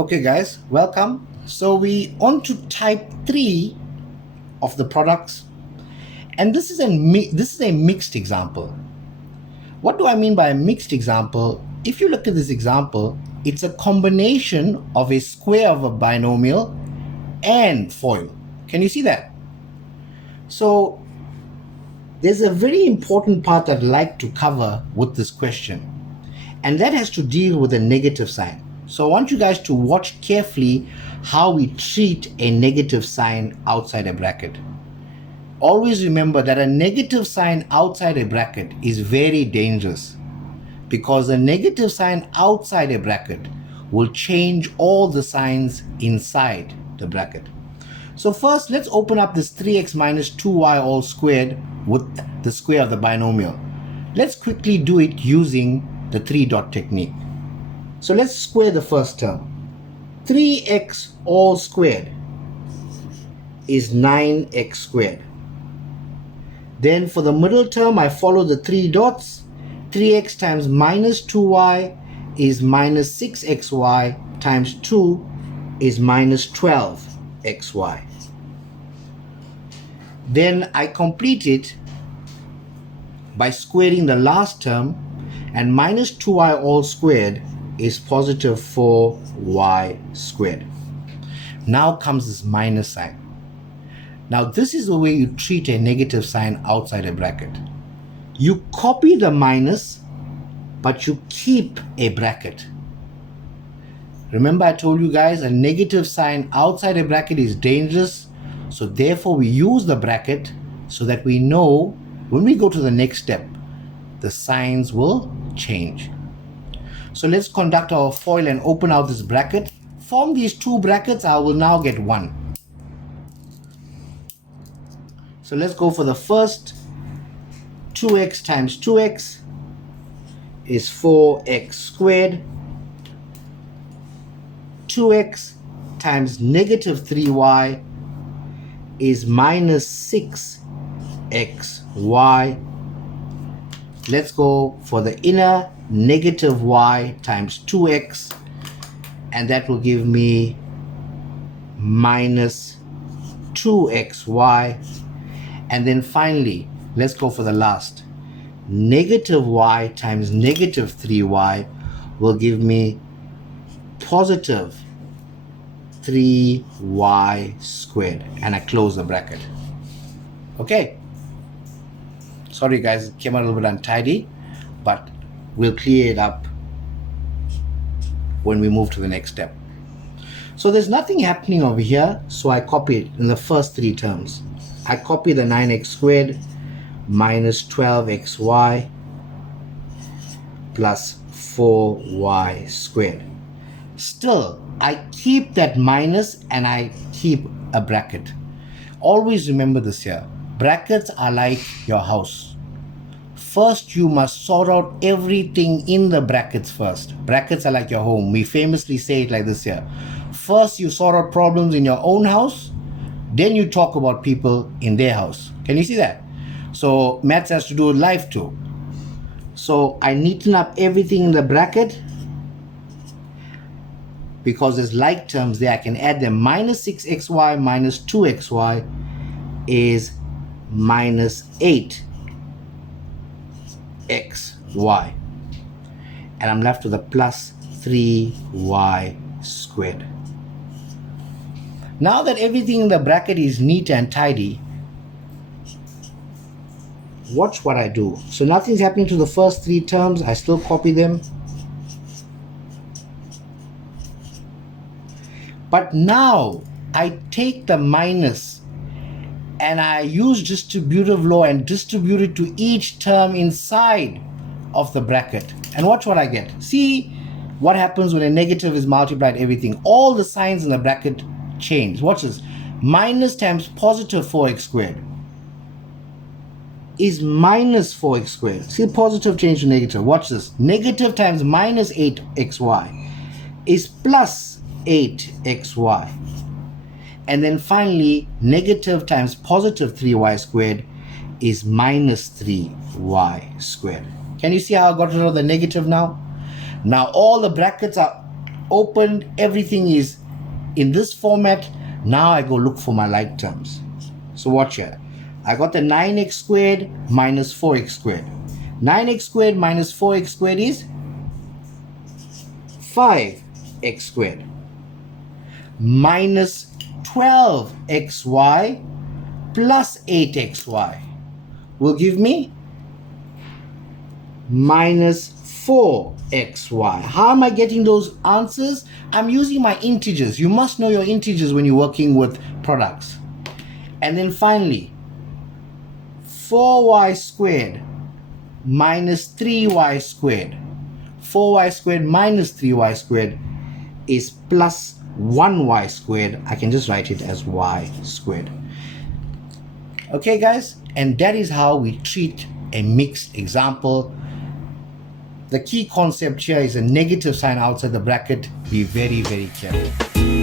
Okay guys, welcome. So we on to type 3 of the products, and this is a mixed example. What do I mean by a mixed example? If you look at this example, it's a combination of a square of a binomial and FOIL. Can you see that? So there's a very important part I'd like to cover with this question, and that has to deal with a negative sign. So I want you guys to watch carefully how we treat a negative sign outside a bracket. Always remember that a negative sign outside a bracket is very dangerous, because a negative sign outside a bracket will change all the signs inside the bracket. So first, let's open up this 3x minus 2y all squared with the square of the binomial. Let's quickly do it using the 3-dot technique. So let's square the first term. 3x all squared is 9x squared. Then for the middle term, I follow the 3 dots. 3x times minus 2y is minus 6xy times 2 is minus 12xy. Then I complete it by squaring the last term, and minus 2y all squared is positive 4y squared. Now comes this minus sign. Now this is the way you treat a negative sign outside a bracket. You copy the minus, but you keep a bracket. Remember I told you guys a negative sign outside a bracket is dangerous, so therefore we use the bracket so that we know when we go to the next step, the signs will change. So let's conduct our FOIL and open out this bracket. From these two brackets, I will now get 1. So let's go for the first. 2x times 2x is 4x squared. 2x times negative 3y is minus 6xy. Let's go for the inner, negative y times 2x, and that will give me minus 2xy. And then finally, let's go for the last. Negative y times negative 3y will give me positive 3y squared, and I close the bracket. Okay. Sorry guys, it came out a little bit untidy, but we'll clear it up when we move to the next step. So there's nothing happening over here, so I copy it in the first 3 terms. I copy the 9x squared minus 12xy plus 4y squared. Still, I keep that minus and I keep a bracket. Always remember this here. Brackets are like your house. First, you must sort out everything in the brackets first. Brackets are like your home. We famously say it like this here. First, you sort out problems in your own house. Then you talk about people in their house. Can you see that? So maths has to do with life too. So I neaten up everything in the bracket. Because there's like terms there, I can add them. Minus 6xy minus 2xy is minus 8xy. And I'm left with a plus 3y squared. Now that everything in the bracket is neat and tidy, watch what I do. So nothing's happening to the first 3 terms. I still copy them. But now I take the minus and I use distributive law and distribute it to each term inside of the bracket. And watch what I get. See what happens when a negative is multiplied everything. All the signs in the bracket change. Watch this. Minus times positive 4x squared is minus 4x squared. See the positive change to negative. Watch this. Negative times minus 8xy is plus 8xy. And then finally, negative times positive 3y squared is minus 3y squared. Can you see how I got rid of the negative now? Now all the brackets are opened, everything is in this format. Now I go look for my like terms. So watch here. I got the 9x squared minus 4x squared. 9x squared minus 4x squared is 5x squared. Minus 12xy plus 8xy will give me minus 4xy. How am I getting those answers? I'm using my integers. You must know your integers when you're working with products. And then finally, 4y squared minus 3y squared. 4y squared minus 3y squared is plus 1y squared. I can just write it as y squared. Okay guys, and that is how we treat a mixed example. The key concept here is a negative sign outside the bracket. Be very, very careful.